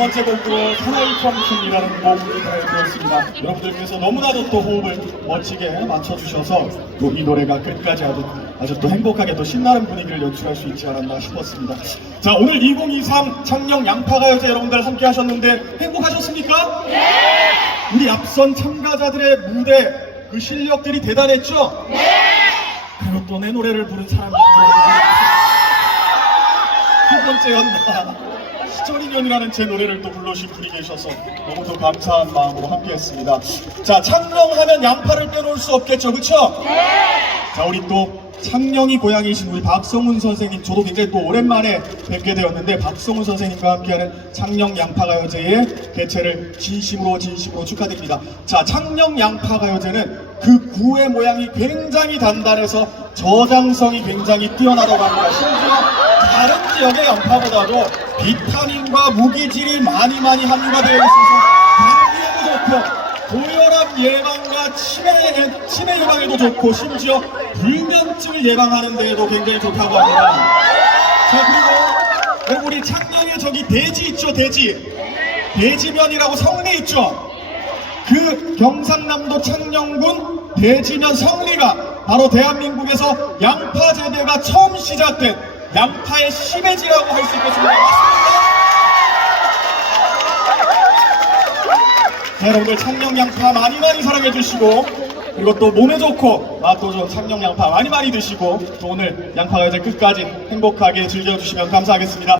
번째 곡으로 하나의 청춘이라는 곡을 들려드렸습니다. 여러분들께서 너무나도 또 호흡을 멋지게 맞춰주셔서 또 이 노래가 끝까지 아주, 아주 또 행복하게 또 신나는 분위기를 연출할 수 있지 않았나 싶었습니다. 자, 오늘 2023 창녕 양파가요제 여러분들 함께 하셨는데 행복하셨습니까? 네! 우리 앞선 참가자들의 무대 그 실력들이 대단했죠? 네! 그리고 또 내 노래를 부른 사람들도 두 번째 연다 시절인연이라는 제 노래를 또 불러주신 분이 계셔서 너무도 감사한 마음으로 함께했습니다. 자 창녕하면 양파를 빼놓을 수 없겠죠, 그렇죠? 네. 자 우리 또 창녕이 고향이신 우리 박성훈 선생님 저도 굉장히 또 오랜만에 뵙게 되었는데 박성훈 선생님과 함께하는 창녕 양파가요제의 개최를 진심으로 진심으로 축하드립니다. 자 창녕 양파가요제는 그 구의 모양이 굉장히 단단해서 저장성이 굉장히 뛰어나다고 합니다. 심지어 다른 지역의 양파보다도 비타민과 무기질이 많이 많이 함유가 되어 있어서 감기에도 좋고 고혈압 예방과 치매, 예- 치매 예방에도 좋고 심지어 불면증을 예방하는 데에도 굉장히 좋다고 합니다. 자 그리고 여기 우리 창녕에 저기 돼지 있죠 돼지 돼지면이라고 성리 있죠 그 경상남도 창녕군 대지면 성리가 바로 대한민국에서 양파 재배가 처음 시작된 양파의 시베지라고 할 수 있겠습니다. 자, 여러분들 창녕 양파 많이 많이 사랑해 주시고 그리고 또 몸에 좋고 맛도 좋은 창녕 양파 많이 많이 드시고 또 오늘 양파가 이제 끝까지 행복하게 즐겨 주시면 감사하겠습니다.